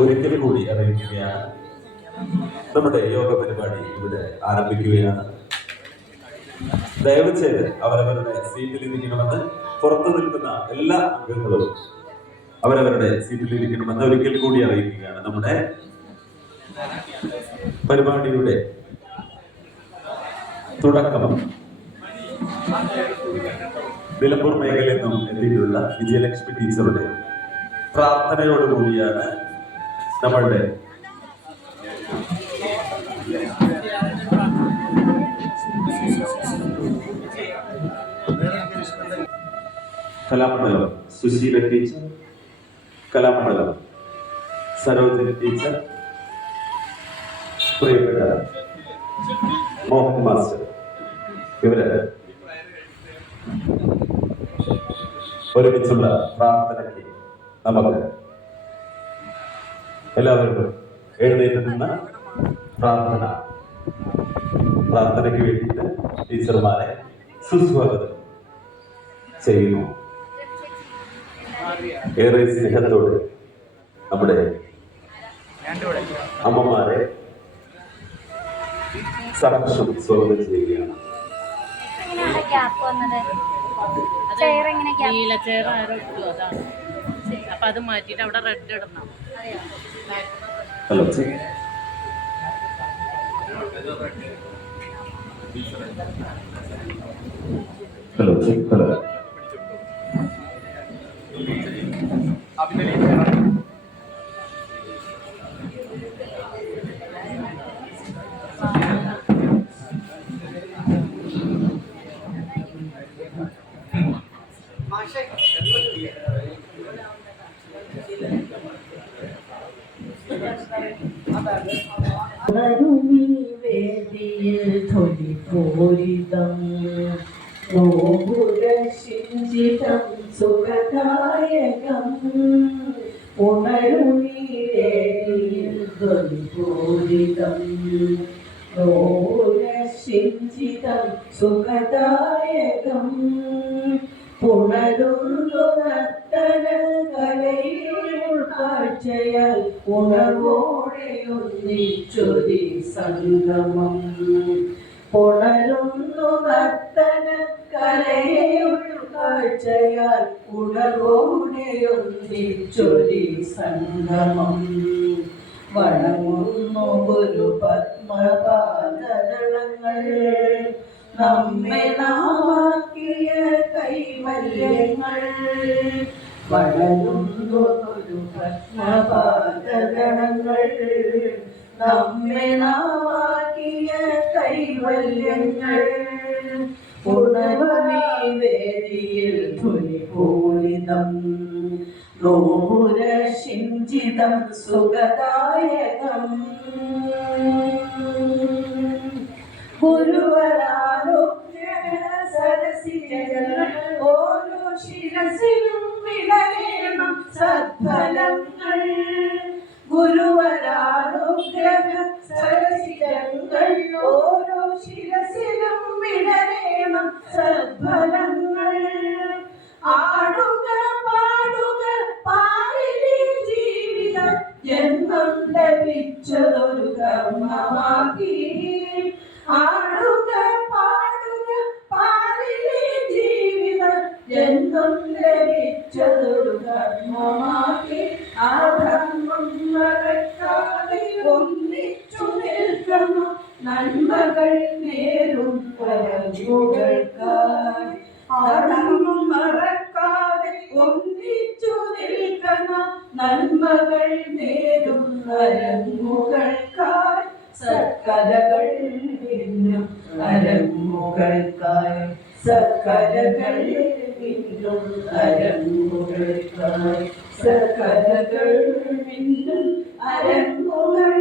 ഒരിക്കൽ കൂടി അറിയിക്കുകയാണ്. നമ്മുടെ യോഗ പരിപാടി ഇവിടെ ആരംഭിക്കുകയാണ്. ദയവ് ചെയ്ത് അവരവരുടെ സീറ്റിൽ ഇരിക്കണമെന്ന് പുറത്തു നിൽക്കുന്ന എല്ലാ അംഗങ്ങളും അവരവരുടെ സീറ്റിൽ ഇരിക്കണമെന്ന് ഒരിക്കൽ കൂടി അറിയിക്കുകയാണ്. നമ്മുടെ പരിപാടിയുടെ തുടക്കം നിലമ്പൂർ മേഖലയിൽ നിന്നും എത്തിയിട്ടുള്ള വിജയലക്ഷ്മി ടീച്ചറുടെ പ്രാർത്ഥനയോടുകൂടിയാണ് നമ്മളുടെ കലാമണ്ഡലം സുശീല ടീച്ചർ കലാമണ്ഡലം സരോജിനി ടീച്ചർ പ്രിയപ്പെട്ട മോഹൻ മാസ്റ്റർ ഇവർ ഒരുമിച്ചുള്ള പ്രാർത്ഥനയ്ക്ക് നമുക്ക് എല്ലാവരും എഴുന്നേറ്റ് നിന്ന് പ്രാർത്ഥന. പ്രാർത്ഥനയ്ക്ക് വേണ്ടിയിട്ട് ടീച്ചർമാരെ സുസ്വാഗതം ചെയ്യുന്നു. ഏറെ സ്നേഹത്തോടെ നമ്മുടെ അമ്മമാരെ സാക്ഷം സ്വാഗതം ചെയ്യുകയാണ്. അപ്പൊ അത് മാറ്റിട്ട് അവിടെ റെഡ് ഇടണം. हेलो हेलो हेलो माशा ഹലോ വേദിയിൽ തൊലിപോരിതം നോപുരശിഞ്ചിതം സുഖദായകം. ഉണരുമീ വേദിയിൽ തൊലിപോരിതം നോപുരശിഞ്ചിതം സുഖദായകം. പുണരുന്നു നർത്തന കലയിൽ കാഴ്ചയാൽ ഉണർവോടെ ഒന്നിച്ചൊരി സംഗമം പുണരുന്നു നർത്തന കലയിൽ കാഴ്ചയാൽ ഉണർവോടെ ഒന്നിച്ചൊരി സംഗമം. വണങ്ങുന്നു ഒരു പത്മപാദളങ്ങൾ നമ്മെ നാമാക്കിയ കൈവല്യങ്ങൾ വളരുന്നു ഒരു പത്മപാദഗണങ്ങൾ നമ്മെ നാമാക്കിയ കൈവല്യങ്ങൾ ഉണർവീ വേദിയിൽ ധ്വനിപൂരിതം. നൂരശിഞ്ചിതം സുഖദായകം. ഗുരുവരാനുഗ്രഹ കർമ്മമാക്കി ആടുക പാടുക പാരിലെ ജീവിതം ജന്മം ലഭിച്ചതൊരു കർമ്മമാക്കി ആ മറക്കാതെ ഒന്നിച്ചു നിൽക്കണം നന്മകൾ നേരും പരമുകൾക്കായി നന്മകൾ നേരും അരങ്ങുകൾ കായ്. സക്കലകൾ വിന്നും കായ്. സക്കലകൾ വിന്നും കായ്. സക്കലകൾ വിന്നും അരങ്ങുകൾ